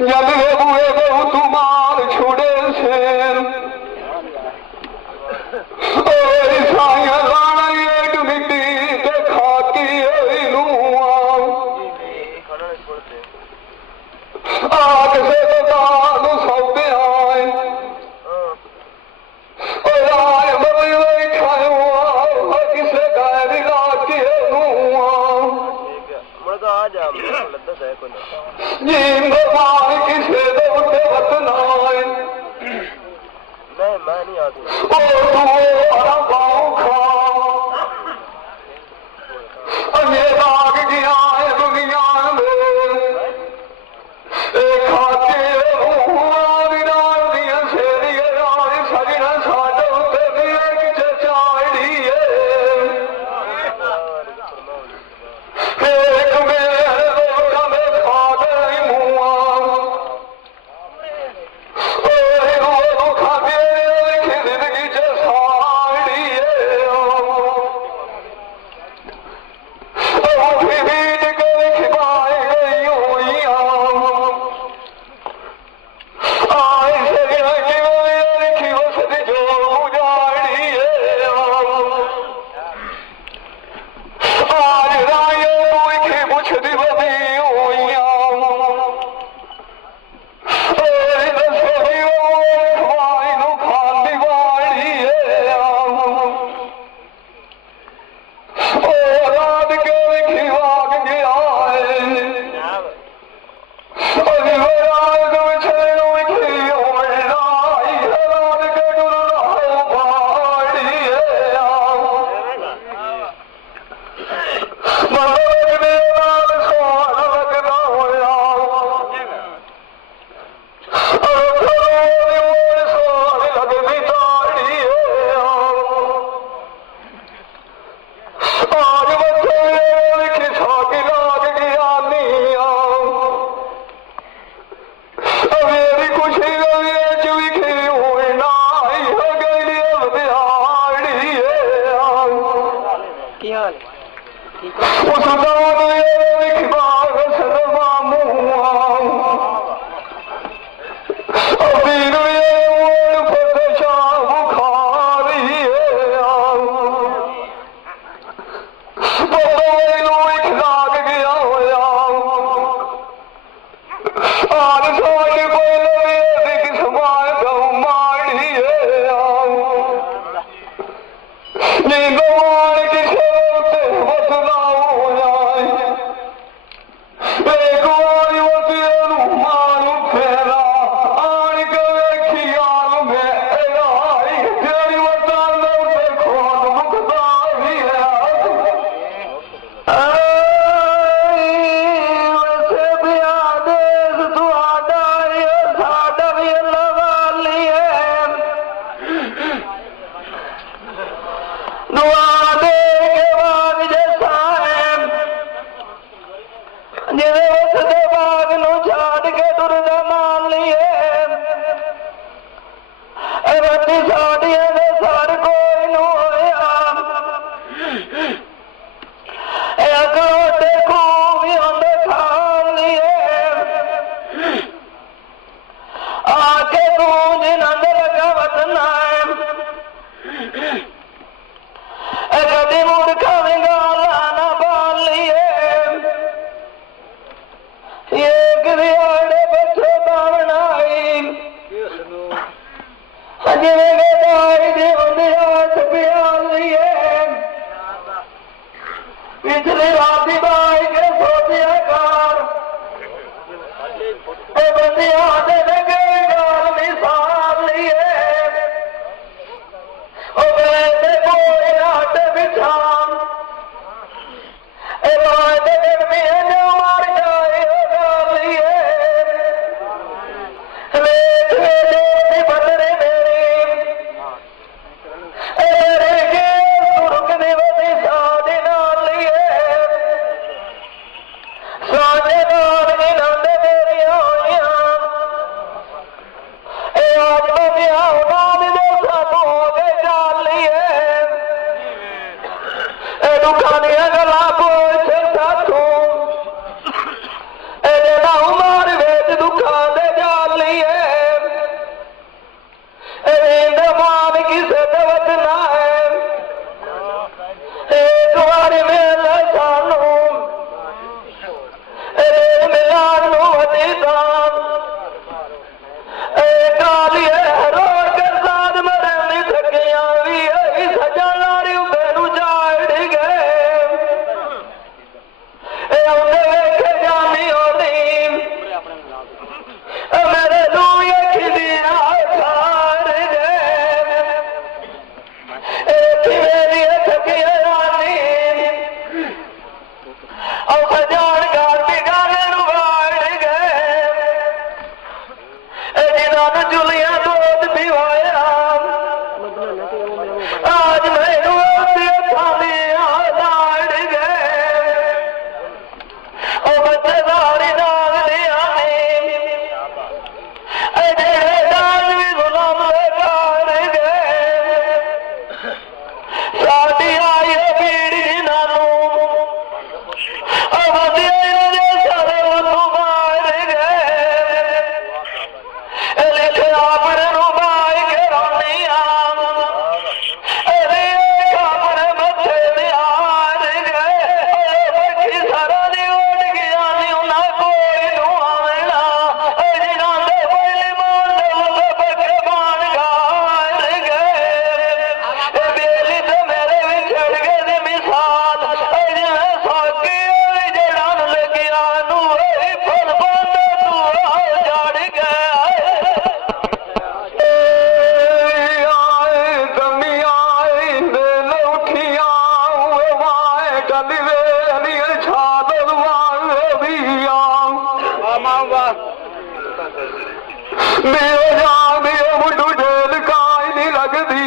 जब वे बुए बहु तुम्हार छुड़े से साइया लाना एक मिट्टी के खाकी आग से दाल सौदे आए और आए बबई वही खाए किसे गैर लाके जींद मार किसे दौड़े बतनाए मैं नहीं आती ओ तू हरा पाँव खा ये दाग गया है दुनिया में एक खाते विराट दिया से दिए राज सजना साढ़े उत्ते दिए कि चाड़ी एक मेरे लोटा में खा गई मुआ ओ खा के जिंदगी च साड़ी भीड़ के खिपाई गई हुई आए शरीर की लिखी वसत जो उजाड़ी आज राय लिखी पुछदी बदी हुई खवाई नु खांदी वाड़ी रात के लिखी वाग गया पिछली रात बाई के सोचिया कार बंदिया लगे गाल निसार लिए कोई नाट बिछान मार जाए गाल लिए बदरे मेरे के सुर्ख दिवसी साधे नाल लिए साधे नाल नंद मेरी होइया दुखा दिया गला पोछ साथों एने ना उमार वेच दुखा दे जाली है एंद मान किसे दवत ना है एक बार मेल सानू मिलान नु वतीदान काली रोड के साथ मरनी थकिया भी सजा लारी बेनू जाड़ गए वेखे जानी होनी मेरे लूए खिदिया सार गए मेरी थकिया रानी और सजान गाती गाने रुवाड़ गए जिन्होंने जुलिया दूध पिवाया आज मैनू थालियां लाड़ गए बच्चेदारी नाग जेड़े डाल भी गुलाम बेकार गए साडी आई पीड़ी नानू सारे उतों मार गए लिखे अपने रुबाई के रानी अपने मथे निहार गए बच्ची सारा नी उड़ गया नी उन्हें कोई नुआवना जिन्हों दे पहली मान दे बच्चे बाण गार गए बेली तो मेरे भी छड़ गए दी मिसाल जिन्हें साकी जड़ा लगिया नू फल बंद तू जड़ गए मुंडू ढेल काई नहीं लगती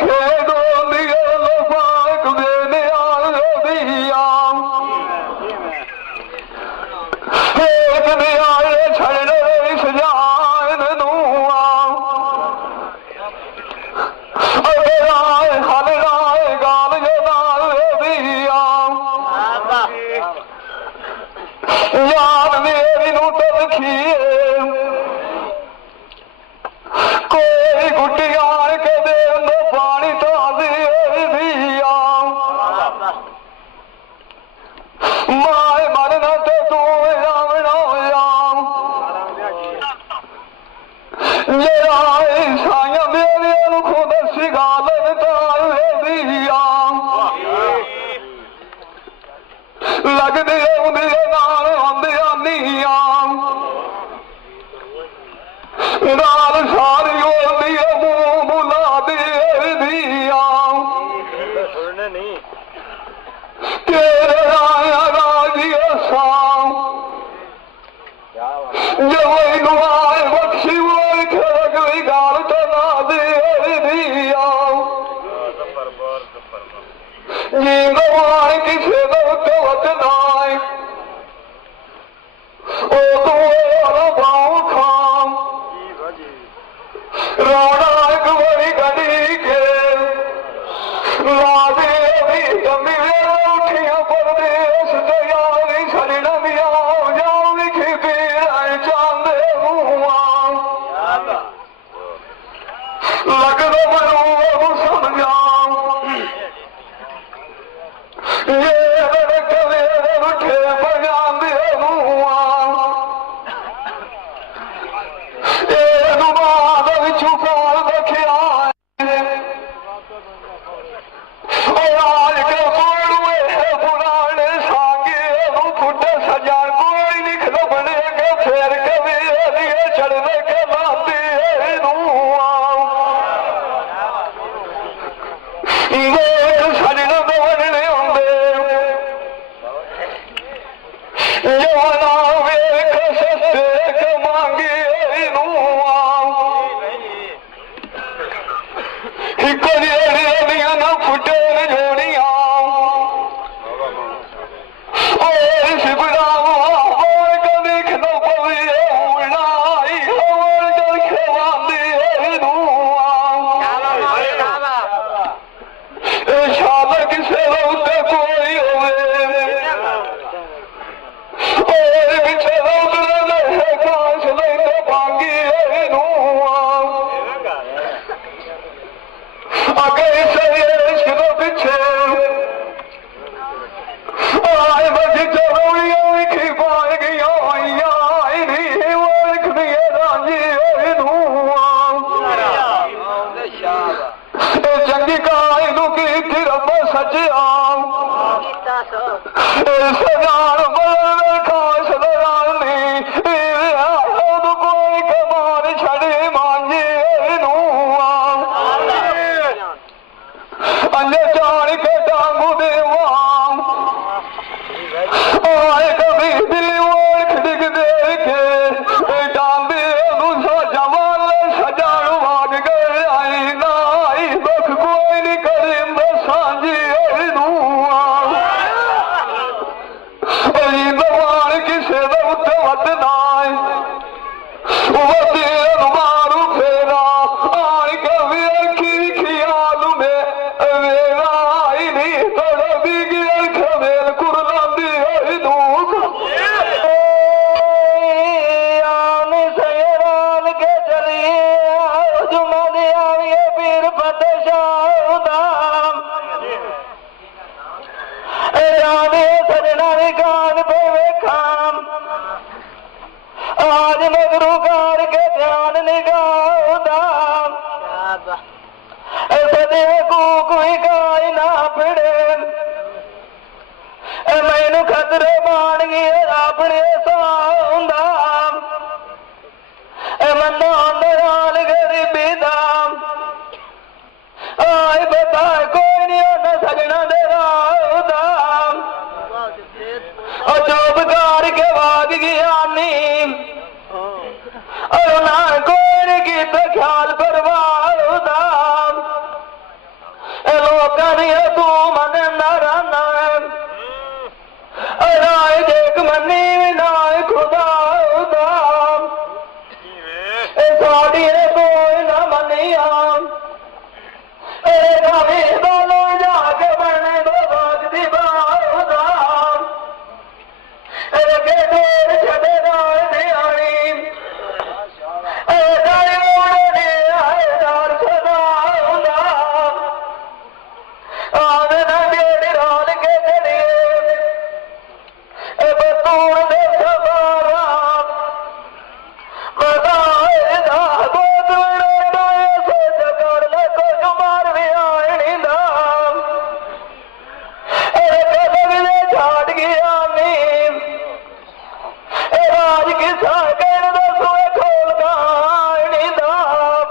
खेदो पाक देने आए छड़ने सजान हल राय गाल यार मेरी नू तलखिए कोई गुटिया के दे पानी ताजी दिया माए मरना तो तू जावना साइया मेरे खुद सिगालन तारे दिया लगदे उंदे नाल आंदिया नीया नाल सारी होंदी मुंह बुला दिया तेरे आया राजी सां जो आए बख्शी वो गई गाल तो ना दिया जींदो आए किसे दवत नाए ओ तू भाव खाम राणा एक बड़ी गड़ी के लादे जमी उठिया परदेश दयाली छड़न दिया जाओ लिखी पीर चांदे मुआ लगदो मरू समझा ये उठे बजान दे मुआ बाद छुपाल रखिया आज के बोलुए पुराने सांगे फुटे सजा कोई लिख बने के फेर कभी चढ़ने के लाते सजन बनने आंदे जवाना वेख सस्ते कमांगे एक ना फुटे जोड़िया शिवरा देख दो पवे खेवांदे आगे सही इश्क तो पीछे आए बजी चौड़ियां लिखी पाएगी आई नहीं वो लिखनी है राजी चंगी काई नू की रब सजिया सजान बल खास दरानी कोई कमान छड़ी मांझी अंजे जान के डांगू देवा आए कभी दिल्ली ओढ़ खिड़क दे के डांबे जवान सजान भाग गए आई ना आई दुख कोई नहीं करे सांझी भगवान किसे उत्ते वध नाए मारू फेरा आन के वेखी खियाल में वेरा आई नहीं तड़ भी गया खमेल कुरलांदी आई दूख आन सैरान के चलिए जुमा दिया पीर फतेह शाह उदाम जाने सजना कान पे वेखाम आज मगरू कार के ध्यान निगाह दाम सदे को कोई गाय ना फिरे मैनू खतरे मान गए अपने साउंदाम मन्ना अंदराल गरीबी दाम आए बता कोई नहीं होना सजना दे दाम चुप कार के भाग गया नीम ना कोई की तो ख्याल परवाह दाम लोग तू मन नाराना राय देख मनी नाय खुदा दाम साड़ी कोई ना मनिया दोनों जाके बने दो बाग दी दाम के देर छड़े नाल नियाणी उड़ने आए दार सदा आवे ना बेड़ी राल के चढ़िए बतूर दे सवारा बताए दा गोद उड़ाए से जगाड़ ले को जुमार भी आनी दाम कदम छाड़ गया नीम राज की सागर दसुए खोल गानी दाम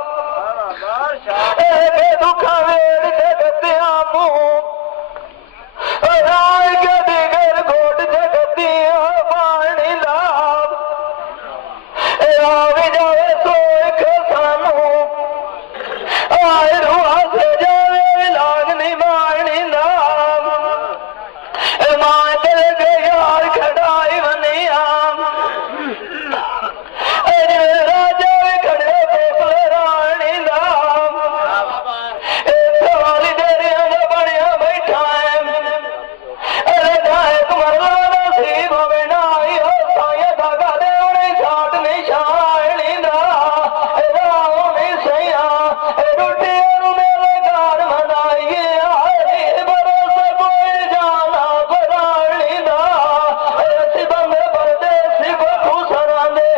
दुखा वेड़ जगतिया मुंह राय के दिगर घोट जगतिया पानी दाम आवे जावे सोख सानू आए रुआ से जावे लागनी मारनी दाम मां चले गए यार खड़ाई बनिया राजा भी खड़े बोले रानी दाम सवाली देरिया का बढ़िया बैठा है मरला नसीब हमें ना आई हो साया धागा दे उन्हें छाट नहीं छानी दा नहीं सैया रोटी मेरे घर मनाइए भरोसे कोई जाना परानी दा बंद परदेसी बखू सरा दे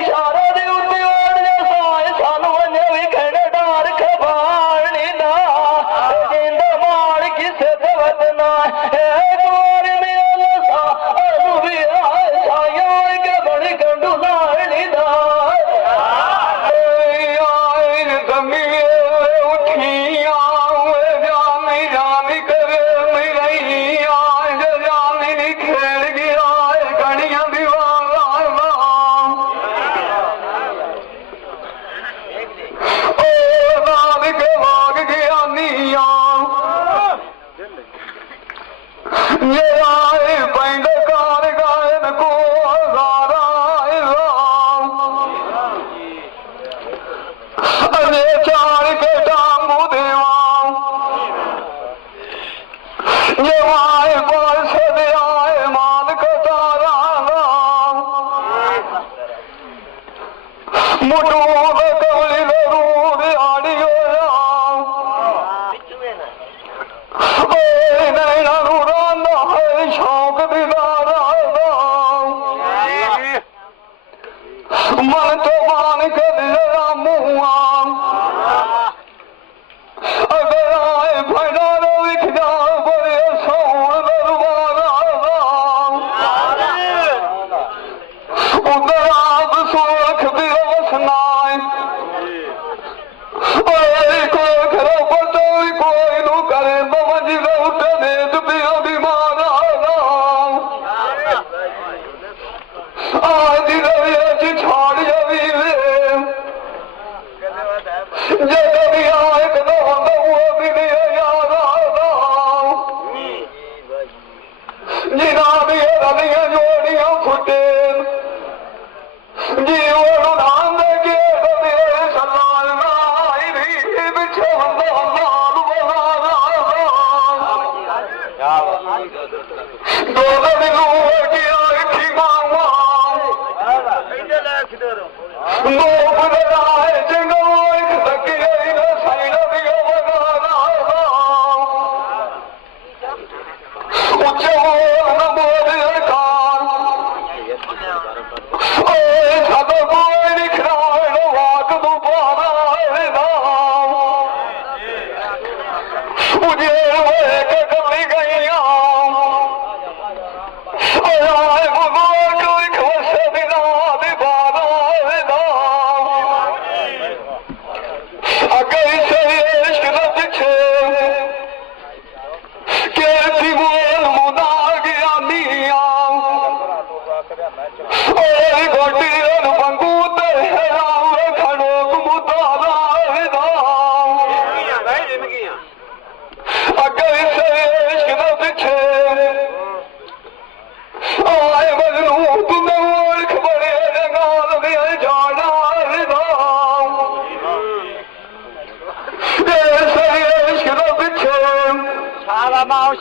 इशारा दी उठी ओढ़ जे साए सानू वने भी कहने डार खबानी दा जिंदा मार किसे ते वतना गोर मेरा सा अनु भी आए साया के बड़ी गंडू नानी दा आए दमी उठिया जानी जानी करे मेरी आज जानी नहीं खेल गया गणिया दीवाना नाम के भाग गया निया ये आए पैंड कार गायन को हजारा अरे चार के डांगू देवा ये आए बाल से आए मान का तारा मुटू कवली रूर आड़ियो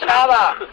शाबाश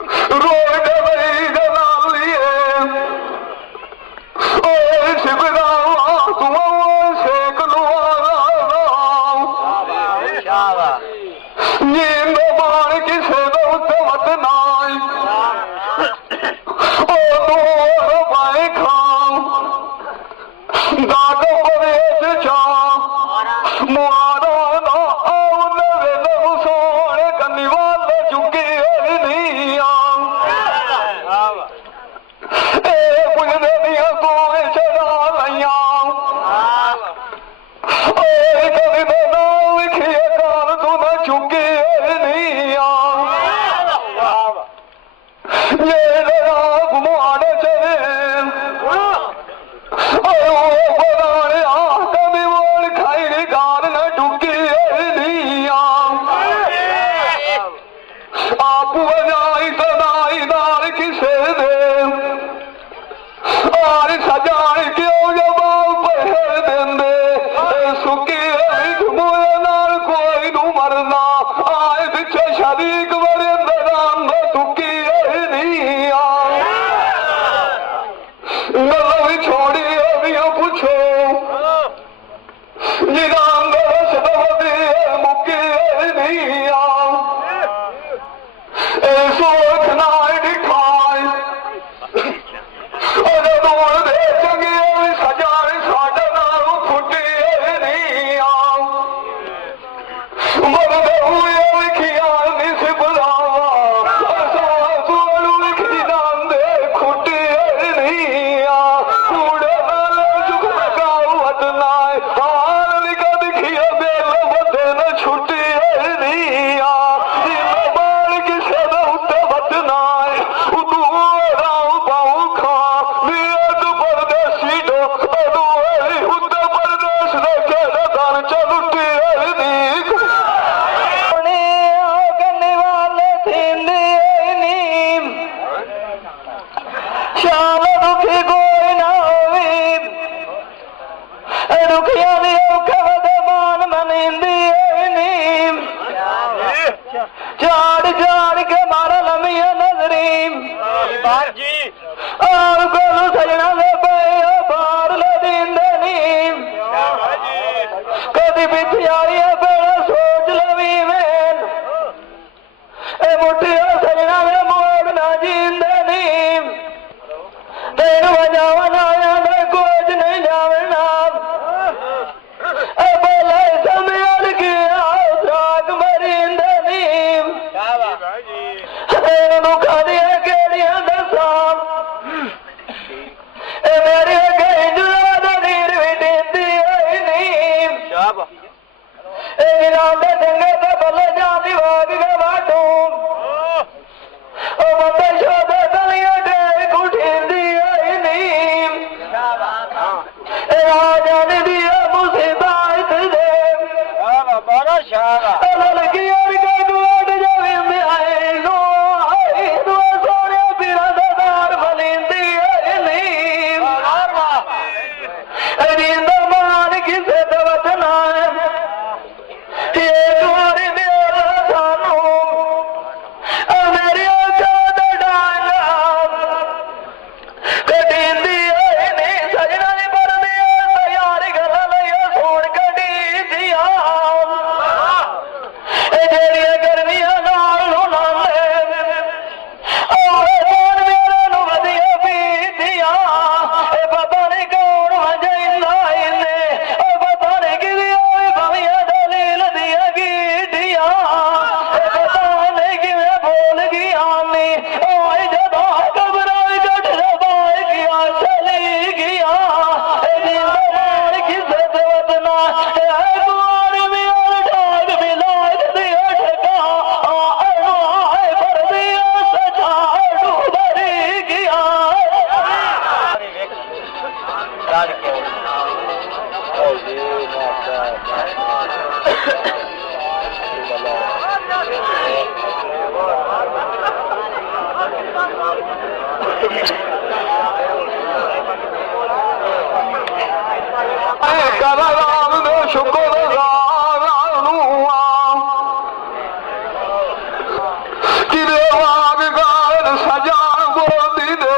बोलती दे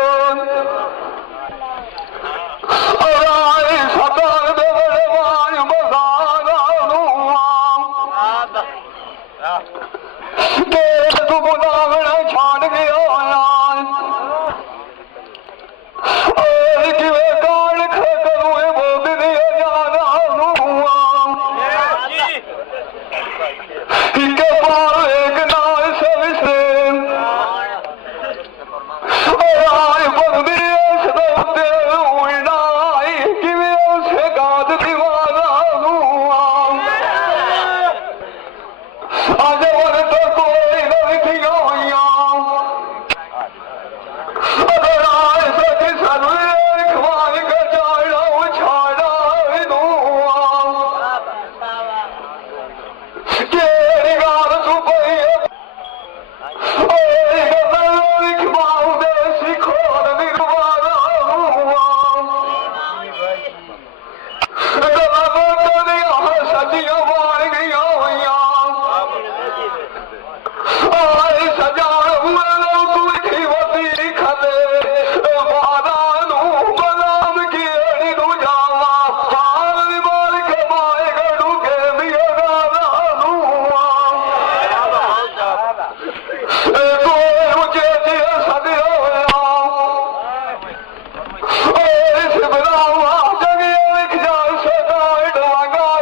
और सदान दे बड़े वाज मसाना के तू बुलावना छाड़ गया और किवे कान खकरूए बोल दिया जाना के पार एक नाल से विसरे और आए बंदी सदते उड़ना किवे उसे गाद दीवाना आज वन तो कोई न लिखिया हुआ अगर आए सच सनवे खवाई का चाड़ा छाड़ा केड़ी गाल तू पई ओए गदल खवाऊ दे सिखोर निगवारा सदियां मार गया हुआ आए सजान हुए तू खीवती खले बारा बलाम की अड़ी नू जावा हाल मार कमाए गड़ू के दिया गाना मुझे दिया सदिया इस बनावा जगे लिख जा सदा डवागा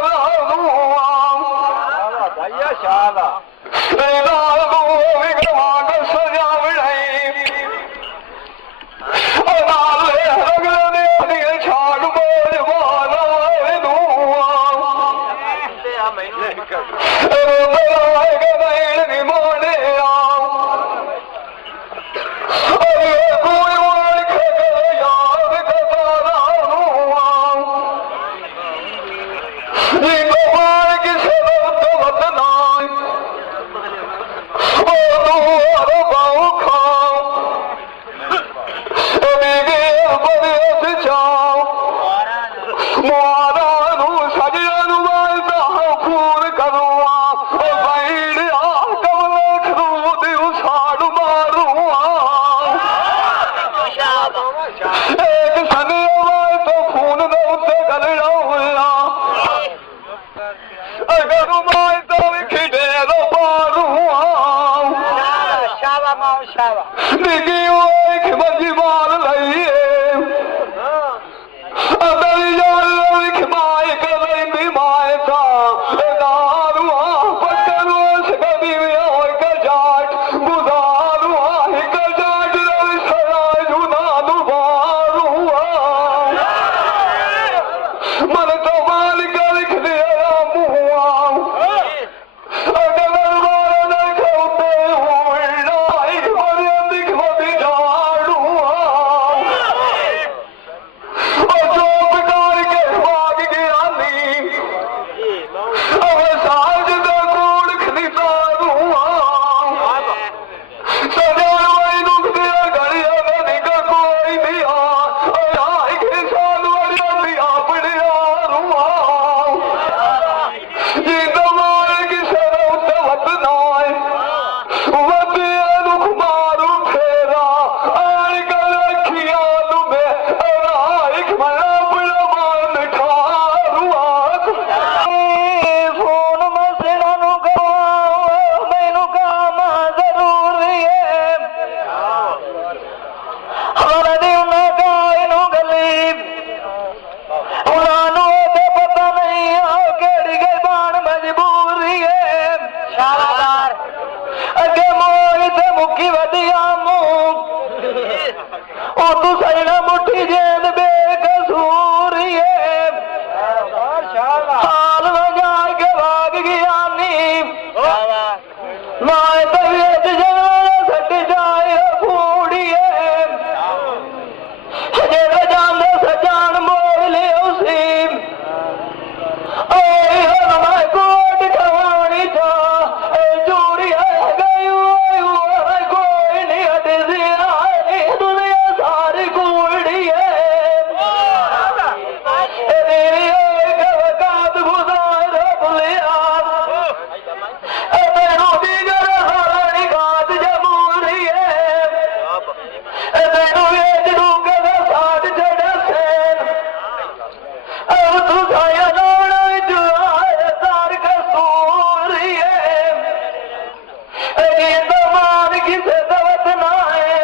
मान किसे दवत ना है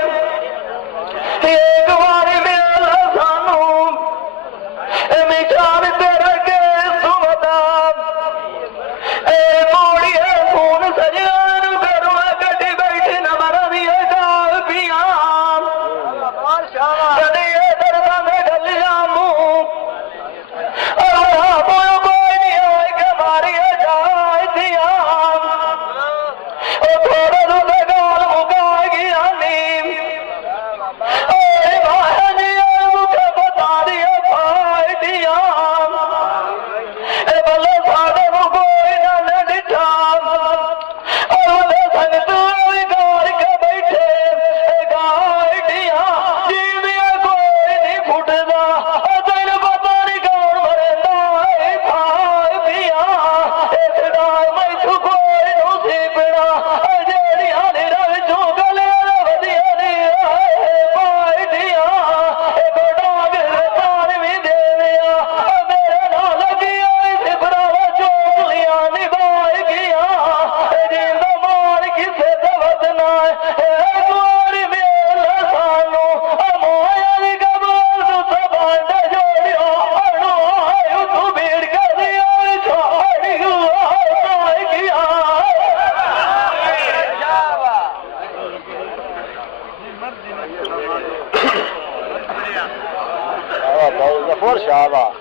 एक बार मिल सानू मिचार तेरा के सुवदा मोड़िए खून सजान करूँ कटी बैठी न मरा दिए गाल पिया कदी दर्दा में ढल जामू कोई नहीं आए के मारिए जाए दिया थोड़ा दूध गाल मुका गया नीम मुझे बता दिया भाई दिया बल्ले साढ़े कोई न डिठा संगत गार के बैठे गाय दिया जीविया कोई नहीं फुटदा तेन पता नहीं कौन मरदा भाई पिया इस गाय मैथू कोई नू सी पिड़ा जेड़िया निरा विचों गले वधिया नहीं भाई दिया एक डाग तार भी देविया मेरे नाल लगिया इस भरावा चोलियां निभाए गया जिंदा मान किसे दवत ना गोरी मेल सानू मोया दी कबूल तू सबांड जोड़ियो अणो आयु तू भीड़ कर दिया छोड़ियो आए गया Por Shaba.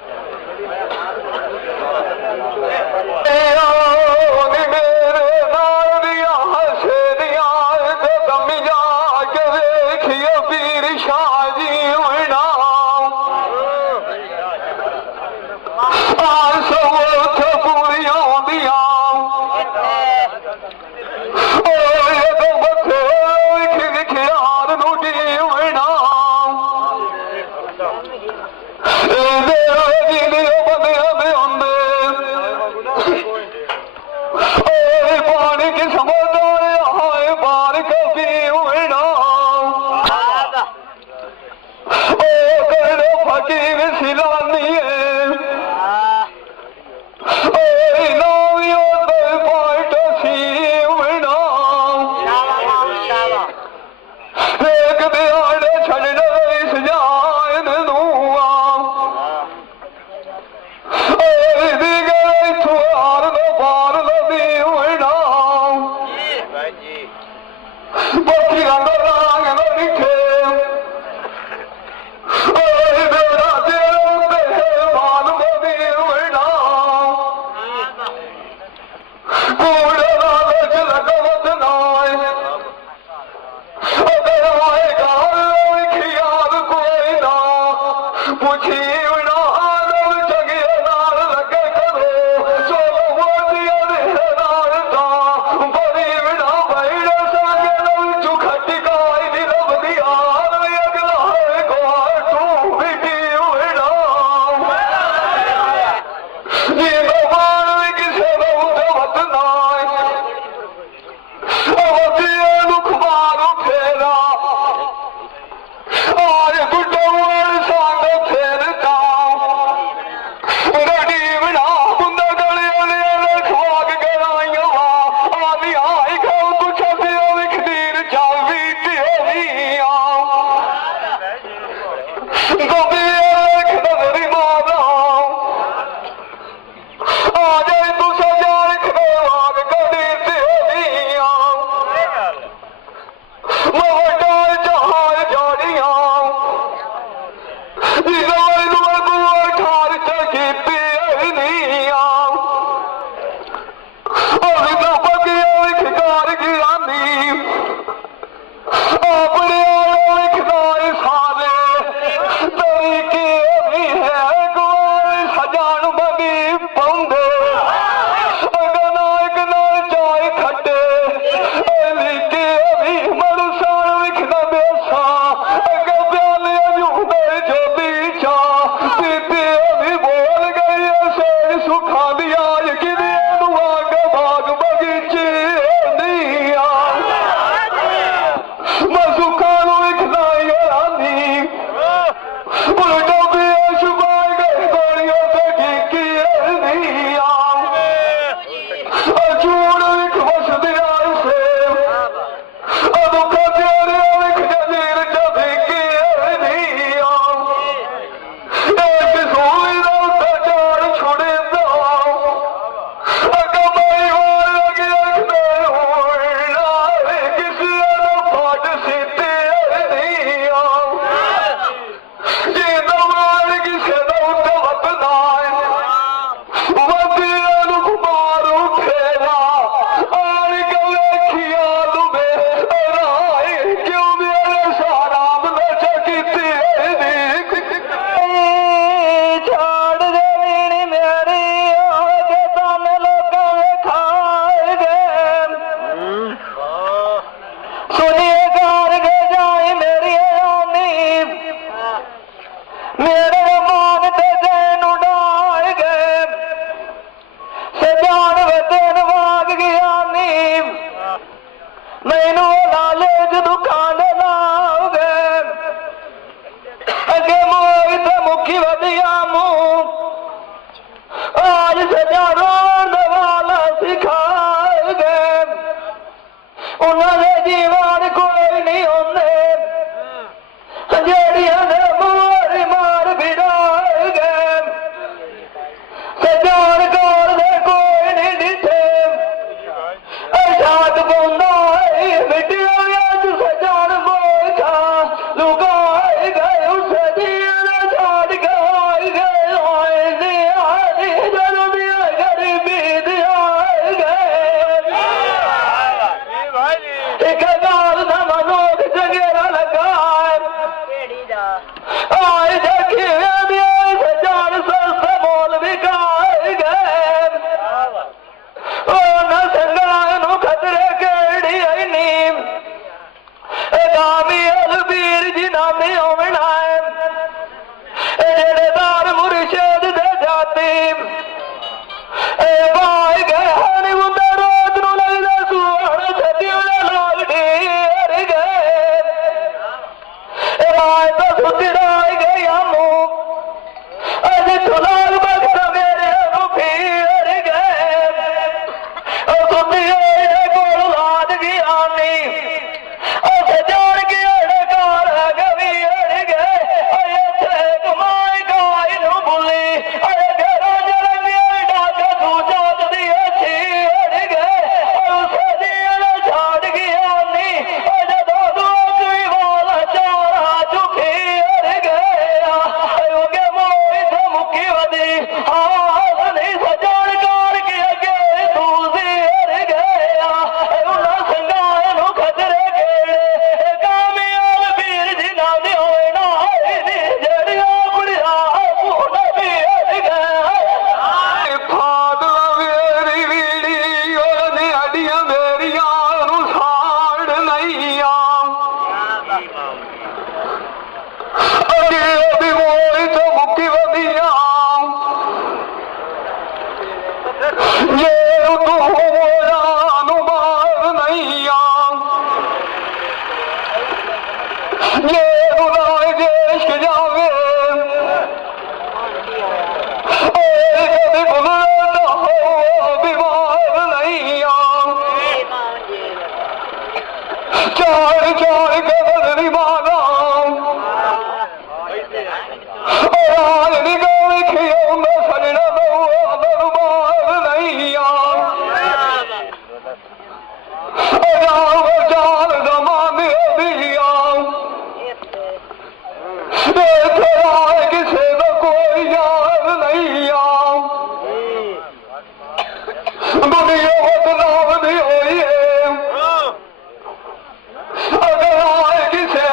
मैनू लालच दुकान लाओगे अगे मोई ते मुखी वधिया मुंह आज सजा रोन वाला सिखाओगे उन्होंने जीवन कोई नहीं होंगे जेड़िया ने मार मार भिड़ाओगे सजान कौर दे कोई नहीं दिखे छात बोंदा मिट्टिया सजान बोखा लुगाए गए उस जीवन छाड़ गए गए जरूरिया गरीबी दिया गए एक गाल न मनोग चंगेरा लगा आए देखिए सजान सस्ते मोल बिकाए गए ओ न संगाए नु खतरे केड़ी आई नीम गामी अलबीर जी नामी होवना जेड़े दार मुर्शद दे जाती भाई गए हनी मुंडे रोज नु लगदा सुहण छती लागड़ी हर गए भाई तो सुती राई गई हमू अज तुलाग बख्त मेरे नु फिर गए सुती कोल लाद गया नी सजान की कार गवी अड़ गए थे कमाई गाय नु बुली अरे घर जरंगे डाक तू जात दी अच्छी अड़ गए सजी छाड़ गया नी जदों दूसरी वाला चारा चुखी अड़ गया गे मोई से मुखी वधी नहीं सजान कार के अगे दूसरी अड़ गया उन्हें संगाए नु खतरे केड़े कामयाब वीर जी ना दे होए ना जड़िया बुढ़िया पूना भी अड़ गया फादला मेरी वीड़ी ओने अड़ियां मेरिया नु साड़ नहीं अगे भी मोई तो मुक्की वधिया ये तू मोरा नु मार नहीं ये बुलाए देश के जावे कभी बुलाता हो बीमार नहीं चार चार के बदली मारा और निगाह खियो में सजना दरबार नहीं जान जमाने दिया किसी का कोई यार नहीं दुनिया बदनाम भी हुई है अगर आए किसी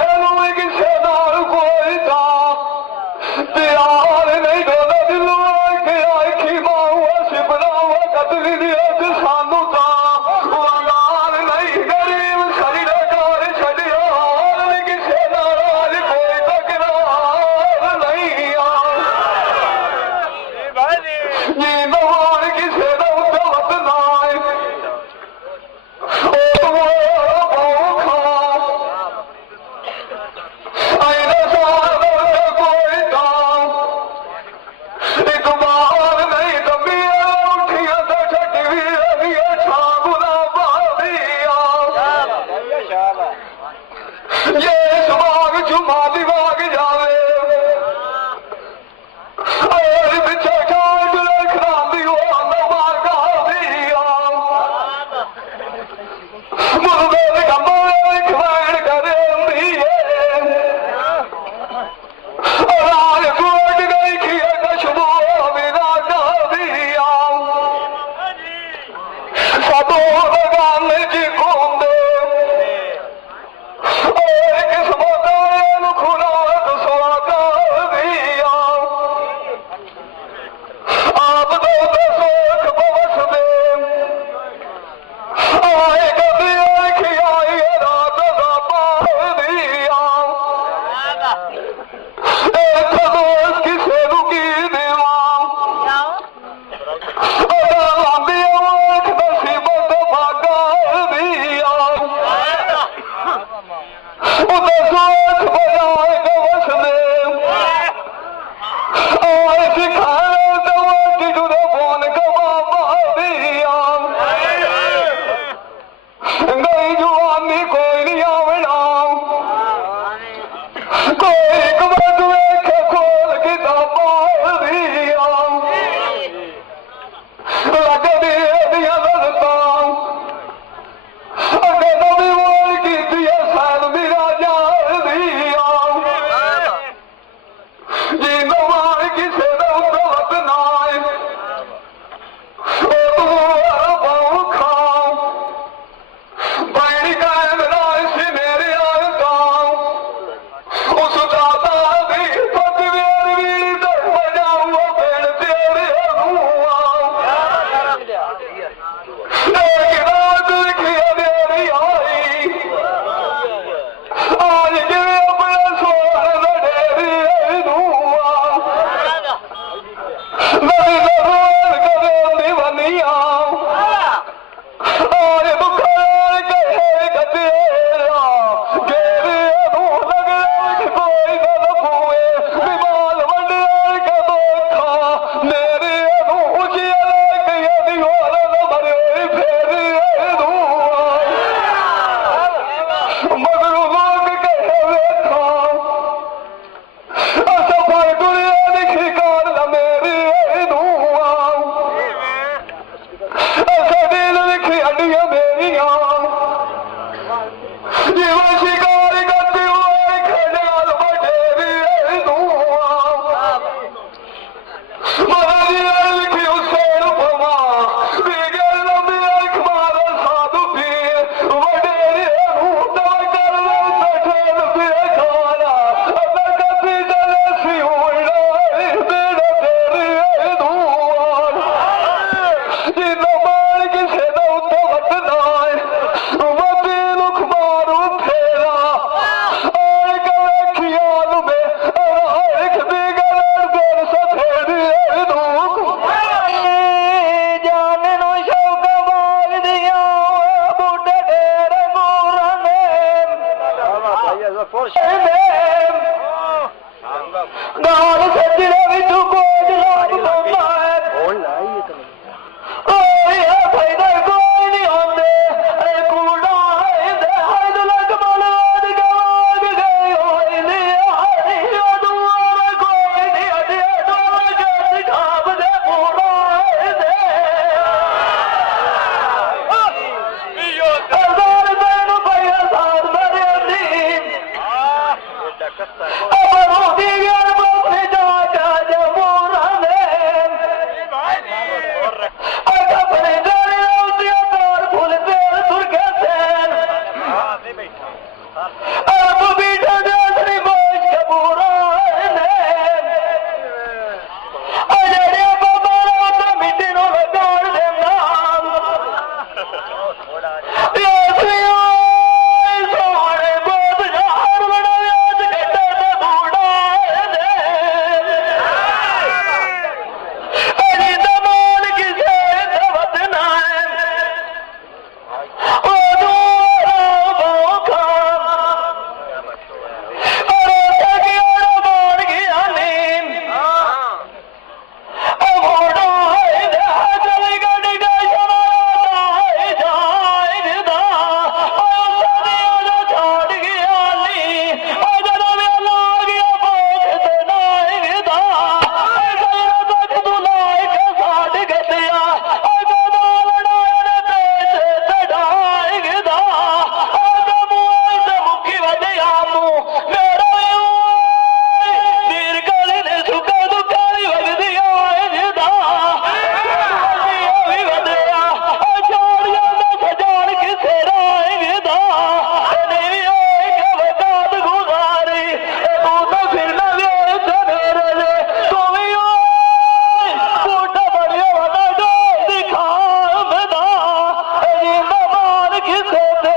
ਫੁੱਲ ਗਾਲ ਸੱਜਣੇ ਵਿੱਚ ਕੋਝ ਲਾਭ ਪਾਉਂਦਾ ਹੈ ਹੁਣ ਲਾਈ ਇਹ ਓਏ ਇਹ ਫਾਇਦਾ ਕੋਈ ਨਹੀਂ ਹੁੰਦੇ ਅਰੇ ਕੂੜਾ ਇਹਦੇ ਹੱਦ ਲੱਗ ਬਲਵਾਦ ਗਵਾਗ ਗਏ ਹੋਏ ਨੇ ਹਰੀ ਅਦੂਆ ਕੋਈ ਨਹੀਂ ਅਜੇ ਡੋਲ ਕੇ ਦਿਖਾਵ ਦੇ ਪੂਰਾ ਇਹਦੇ ਹਜ਼ਾਰ ਤੈਨੂੰ ਪਈਆ ਸਾਧ ਮਰੇ ਦੀ ਅਮਰੋਂ ਦੀ ਯਾਰ ਬੋਲੇ ਜਾ ਜਾ ਜਮੂਰਾ ਨੇ ਅਗਾ ਬਣੇ ਜਾਣੇ ਉਤੇ ਤਾਰ ਫੁੱਲ ਤੇ ਸੁਰ ਕੇ ਸੈਨ ਆਪ ਬੀਠਾ ਦੇਸਰੀ ਬੋਝ ਕਬੂਰਾ ਨੇ ਅਜੜੇ ਬਾਬਾ ਉਤੇ ਮਿੱਟੀ ਨੂੰ ਲਗਾੜ ਦਿੰਦਾ ਯਾਸੀ ਸੋਹਣੇ ਬੋਧ ਯਾਰ ਬਣਾਇਆ ਜੱਟੇ ਦਾ ਬੂੜਾ ਨੇ ਅਜੀ ਦਮਾਨ ਕਿਸੇ ਦਾ ਵਤਨਾ ਹੈ ਉਹ ਦੂਰਾ ਭੋਖਾ ਅਰੇ ਤਗਿਆ ਬਣ ਗਿਆ ਨੀਮ ਅਮੋੜਾ ਇਹਦਾ ਚਲੀ ਗੱਡੀ ਦਾ ਸ਼ਮਾਰਾ ਹੈ ਜਾਇਦਾ ਉਹ ਛੱਡ ਗਿਆ ਨੀ ਜਦੋਂ ਵੇਲਾ ਗਿਆ ਬੋਝ ਤੇ ਨਾਇਦਾ ਗੈਰਾ ਤੱਕ ਤੂੰ ਲਾਇਕ ਸਾਡ ਗੱਦਿਆ ਅਗਦਾ ਲੜਾਇਆ ਨੇ ਪੇਸ਼ ਚੜਾਇਦਾ ਅਗਾ ਮੂੰਹ ਤੇ ਮੁਖੀ ਵਧਿਆ ਮੂੰਹ ਮੇਰਾ ਦੀਰ ਗਲੀ ਨੇ ਸੁੱਕਾ ਦੁੱਕਾ ਵੀ ਵਗਦੀ ਆਏ ਜਿਦਾ ਵੀ ਵਧਿਆ ਛੋੜ ਜਾਂਦਾ ਸਜਾਣ ਕਿਸੇ ਰਾਏ ਵਿਦਾ ਨਹੀਂ ਓਏ ਕਵਗਾਦ ਗੁਜ਼ਾਰੀ ਤੂੰ ਤਾਂ ਫਿਰ ਨਾ ਵੇ ਸਵੇਰੇ ਦੇ ਤੂੰ ਵੀ ਓਏ ਬੂਟਾ ਬੜਿਆ ਵਦਾ ਦੋ ਦਿਖਾਵਦਾ ਜਿੰਦਾ ਮਾਰ ਕਿਸੇ ਤੇ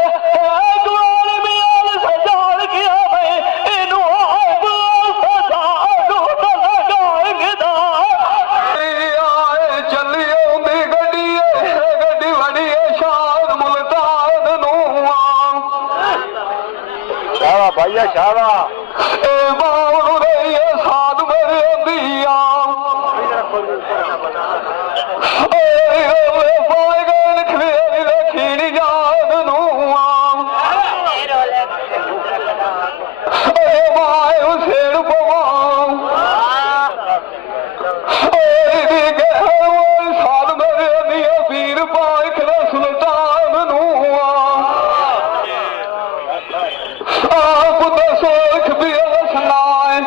ਗਵਾਲ ਮਿਆਲ ਸਜਾਣ ਗਿਆ ਵੇ ਇਹਨੂੰ ਆਪ ਸਦਾ ਨੂੰ ਲਗਾਏਗਾ ਆਏ ਚੱਲੀ ਆਉਂਦੀ ਗੱਡੀ ਗੱਡੀ ਵੜੀ ਸ਼ਾਨ ਮੁਲਤਾਨ ਨੂੰ ਸ਼ਾਵਾ ਭਾਈਆ ਸ਼ਾਵਾ ਇਹ ਬਾਉ ਰਹੀ ਸਾਧ ਮੇਰੇ ਅੰਦੀਆਂ ਓਏ ਓਏ ਪਾਏ ਗਏ ਖਵੇਰੀ ਲਖੀਣੀ ਜਾਨ ਨੂੰ ਓਏ ਮਾਏ ਹੁਸੈਨ ਪਵਾਂ ਓਏ ਦੀ ਗਏ ਸਾਧ ਮੇਰੇ ਅੰਦੀਆਂ ਵੀਰ ਪਾਏ ਖਲਾ ਸੁਲਤਾਨ ਨੂੰ ਆਪ ਦਾ ਸੋਖ ਵੀ ਸੁਣਾਏ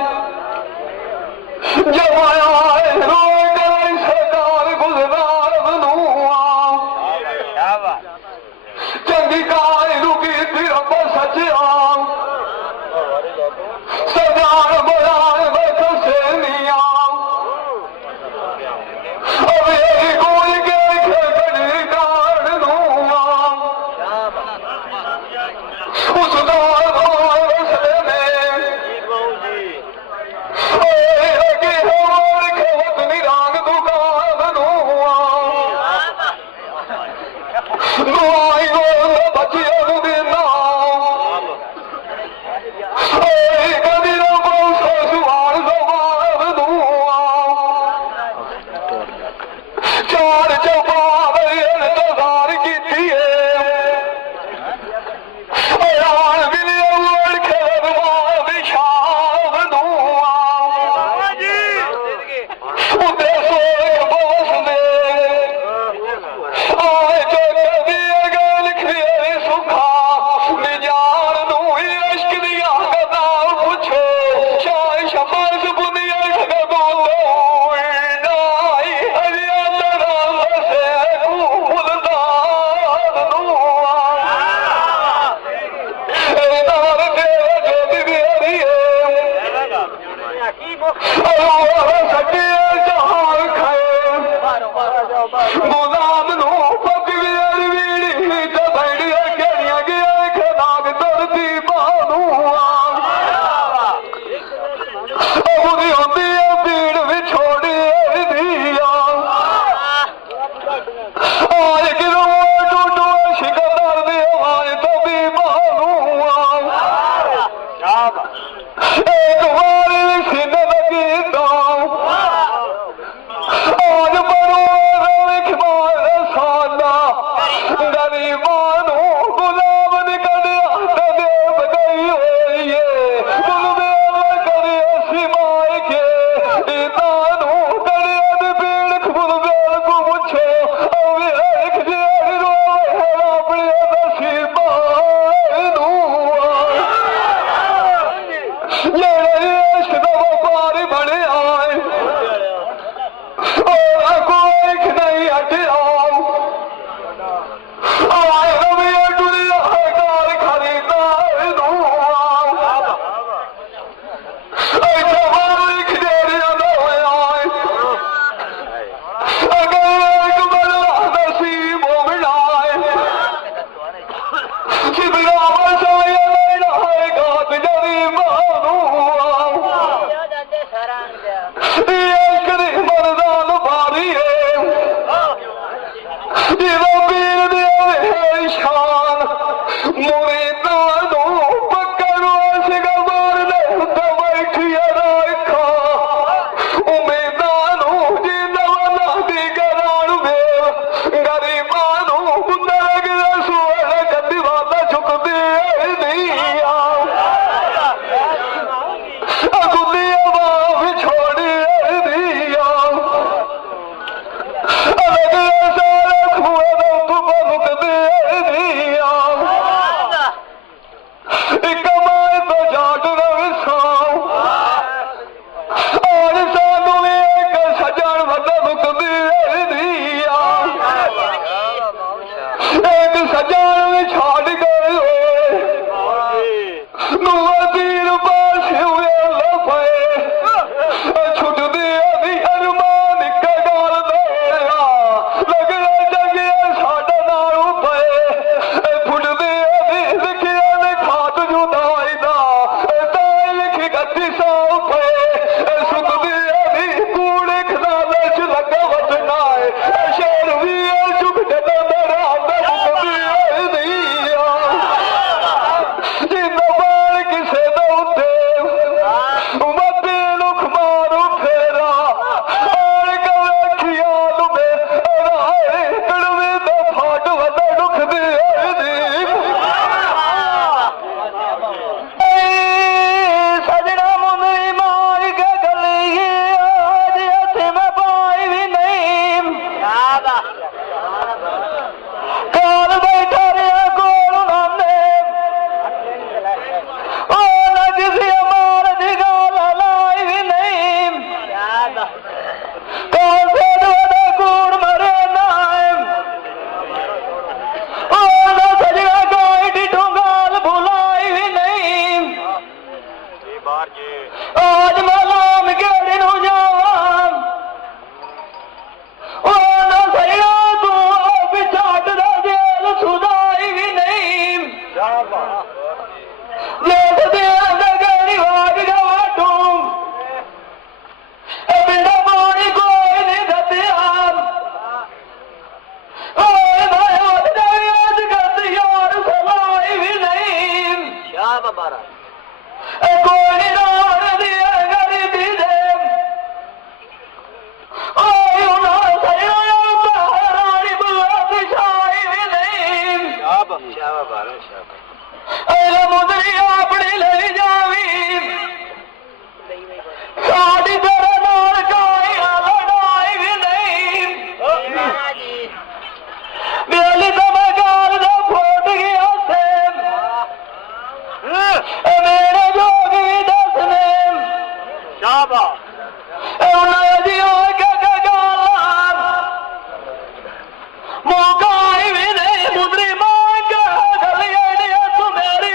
ਮੌਕਾ ਹੀ ਵੀ ਨਹੀਂ ਮੁਦਰੀ ਮਾਂ ਕਾ ਗਲੀਏ ਨੀ ਤੂੰ ਮੇਰੀ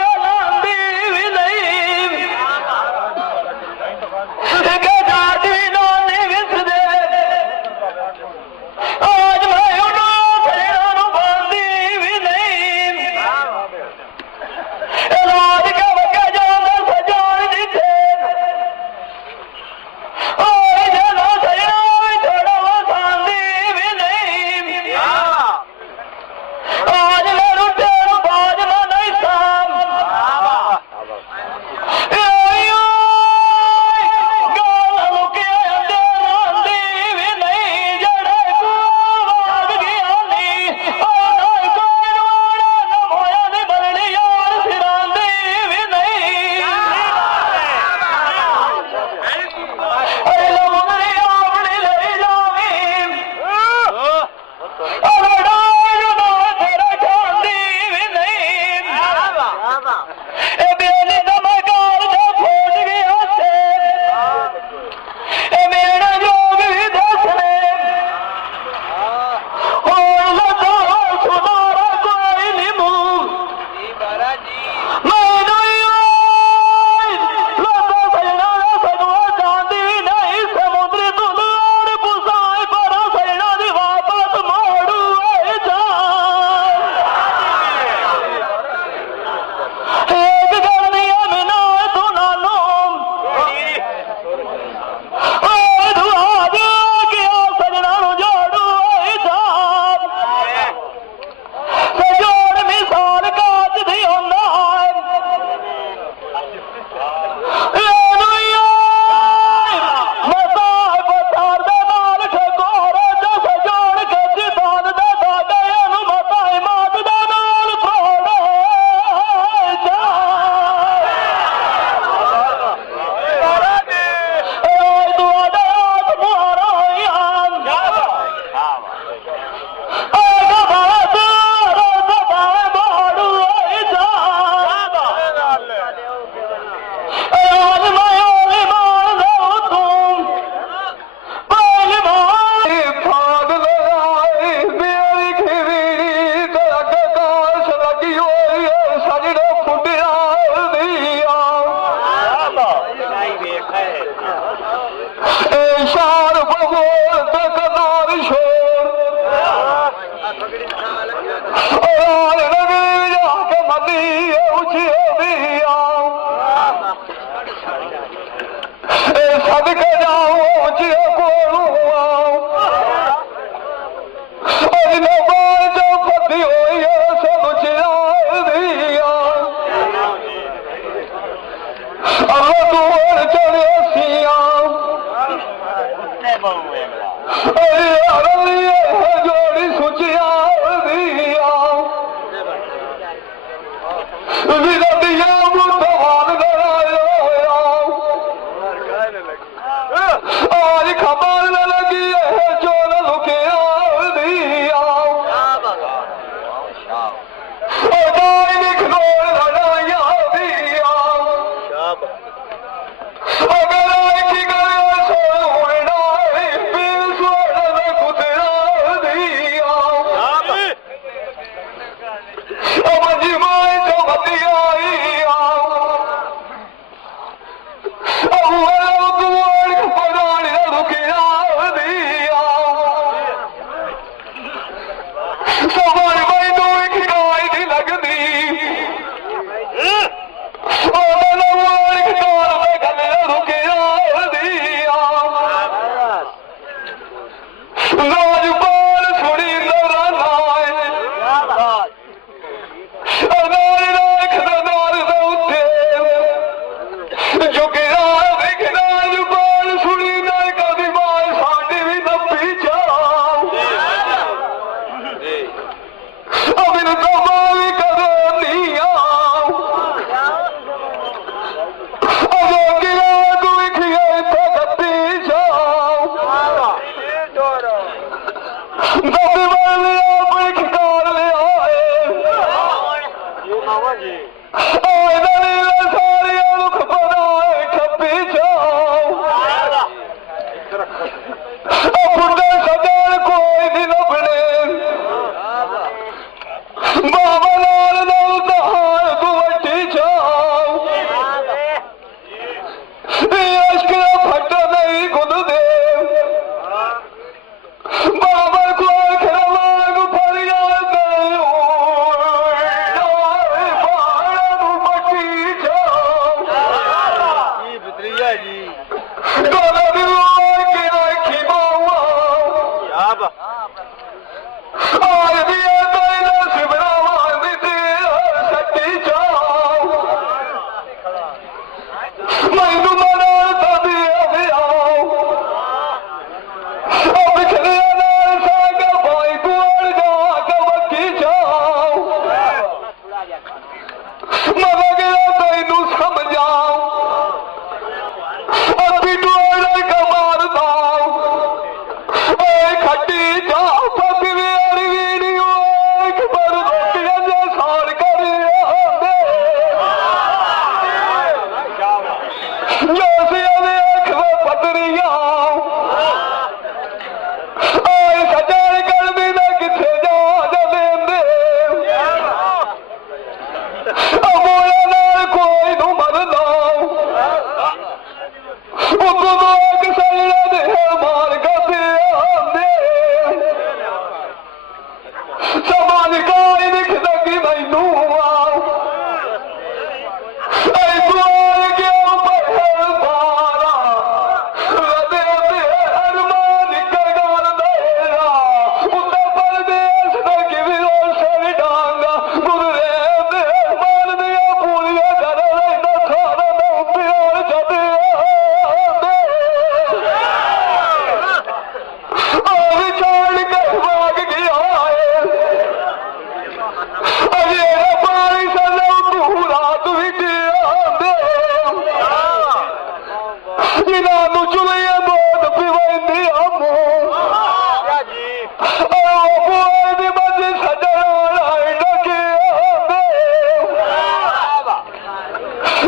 ऊंची दिया सदके जाऊं ऊंची कोलू जो पति होई सब चिराग दिया दूर चले सिया जोड़ी सुचिया दिया विरतिया मुतवान कराया आज खबर न लगी है चोर लुकिया दिया दाई निखरोड़ लड़ाइया दिया अगर आई की गले सोल होना पीर सोल कुतरा दिया मंजी माए चमती आई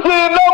We